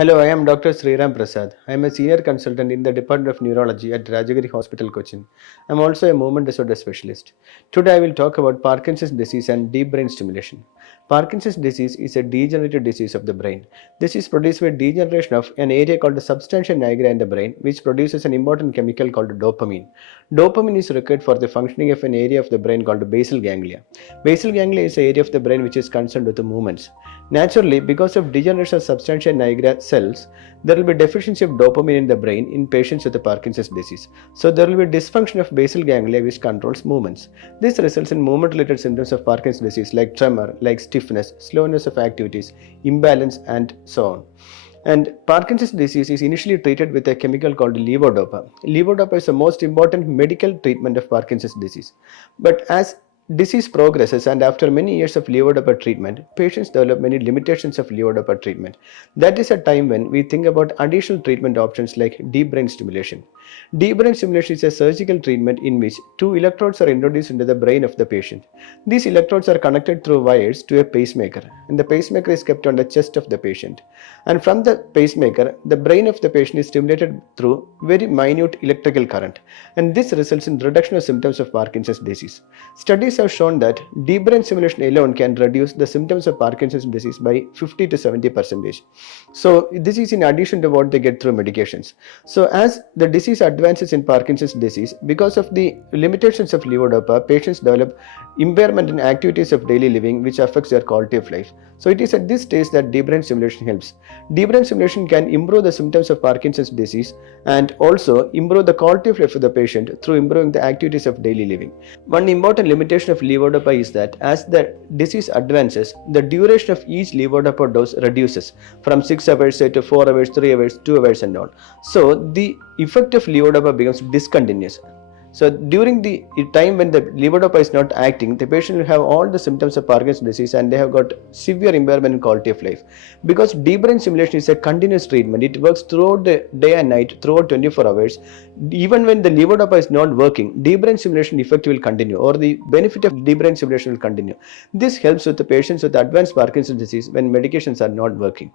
Hello, I am Dr. Sreeram Prasad. I am a senior consultant in the Department of Neurology at Rajagiri Hospital, Cochin. I am also a movement disorder specialist. Today, I will talk about Parkinson's disease and deep brain stimulation. Parkinson's disease is a degenerative disease of the brain. This is produced by degeneration of an area called the substantia nigra in the brain, which produces an important chemical called dopamine. Dopamine is required for the functioning of an area of the brain called basal ganglia. Basal ganglia is an area of the brain which is concerned with the movements. Naturally, because of degeneration of substantia nigra cells, there will be deficiency of dopamine in the brain in patients with the Parkinson's disease. So there will be dysfunction of basal ganglia which controls movements. This results in movement-related symptoms of Parkinson's disease like tremor, like stiffness, slowness of activities, imbalance, and so on. And Parkinson's disease is initially treated with a chemical called levodopa. Levodopa is the most important medical treatment of Parkinson's disease. But as disease progresses and after many years of levodopa treatment, patients develop many limitations of levodopa treatment. That is a time when we think about additional treatment options like deep brain stimulation. Deep brain stimulation is a surgical treatment in which two electrodes are introduced into the brain of the patient. These electrodes are connected through wires to a pacemaker, and the pacemaker is kept on the chest of the patient. And from the pacemaker, the brain of the patient is stimulated through very minute electrical current, and this results in reduction of symptoms of Parkinson's disease. Studies have shown that deep brain stimulation alone can reduce the symptoms of Parkinson's disease by 50 to 70%. So this is in addition to what they get through medications. So as the disease advances in Parkinson's disease, because of the limitations of levodopa, patients develop impairment in activities of daily living which affects their quality of life. So it is at this stage that deep brain stimulation helps. Deep brain stimulation can improve the symptoms of Parkinson's disease and also improve the quality of life of the patient through improving the activities of daily living. One important limitation of levodopa is that as the disease advances, the duration of each levodopa dose reduces from 6 hours to 4 hours, 3 hours, 2 hours and all. So the effect of levodopa becomes discontinuous. So during the time when the levodopa is not acting, the patient will have all the symptoms of Parkinson's disease and they have got severe impairment in quality of life. Because deep brain stimulation is a continuous treatment, it works throughout the day and night, throughout 24 hours. Even when the levodopa is not working, deep brain stimulation effect will continue, or the benefit of deep brain stimulation will continue. This helps with the patients with advanced Parkinson's disease when medications are not working.